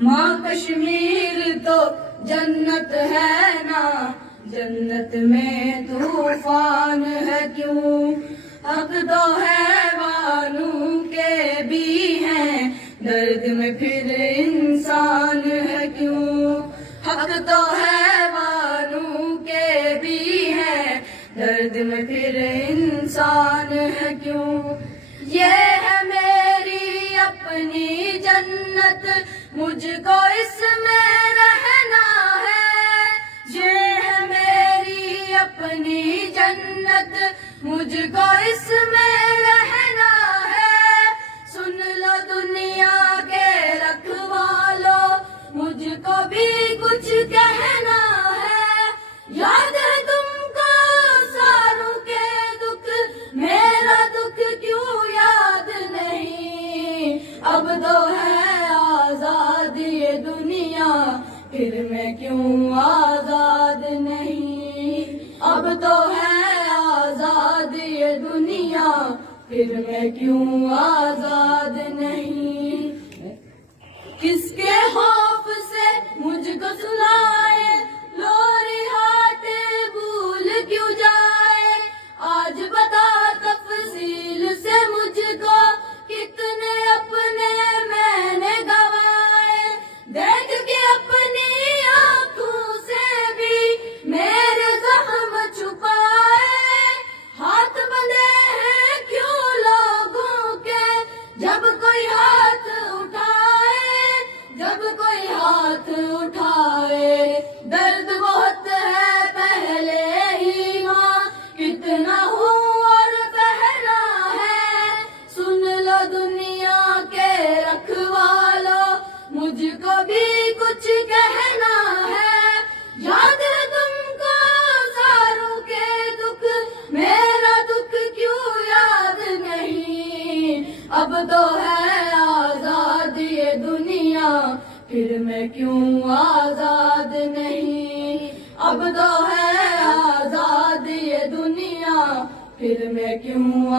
ماں کشمیر تو جنت ہے نا، جنت میں طوفان ہے کیوں؟ حق تو حیوانوں کے بھی ہیں، درد میں پھر انسان ہے کیوں؟ حق تو حیوانوں کے بھی ہیں، درد میں پھر انسان ہے کیوں؟ یہ ہے میری اپنی جنت، مجھ کو اس میں رہنا ہے۔ یہ ہے میری اپنی جنت، مجھ کو اس میں رہنا ہے۔ سن لو دنیا کے رکھوالو، مجھ کو بھی کچھ کہنا ہے۔ یاد ہے تم کو ساروں کے دکھ، میرا دکھ کیوں یاد نہیں؟ اب تو ہے آزاد یہ دنیا، پھر میں کیوں آزاد نہیں؟ اب تو ہے آزاد یہ دنیا، پھر میں کیوں آزاد نہیں؟ کس کے خوف سے مجھ کو سنائے لوری ہاتھ بھول کیوں جائے؟ آج بتا تفصیل سے مجھ کو، کتنے اپنے میں نے گوائے؟ دیکھ کے اپنی آنکھوں سے بھی میرے زخم چھپائے۔ ہاتھ بندھے ہیں کیوں لوگوں کے، جب کوئی ہاتھ اٹھائے، جب کوئی ہاتھ اٹھائے؟ درد بہت ہے پہلے ہی ماں، کتنا ہوں اور پہنا ہے۔ سن لو دنیا کے رکھوالو، مجھ کو بھی کچھ کہنا ہے۔ یاد ہے تم کو ساروں کے دکھ، میرا دکھ کیوں یاد نہیں؟ اب تو ہے آزاد یہ دنیا، پھر میں کیوں آزاد نہیں؟ اب تو ہے آزاد یہ دنیا، پھر میں کیوں